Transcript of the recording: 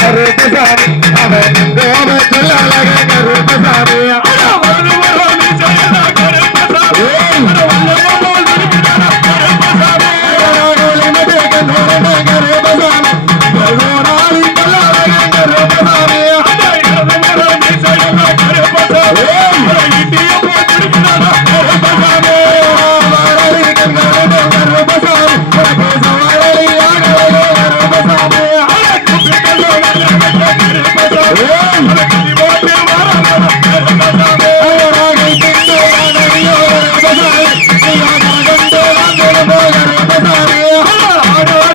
கருப்பசாமி அவன் மின்கோவ செல்லலக கருப்பசாமி. கருப்பசாமி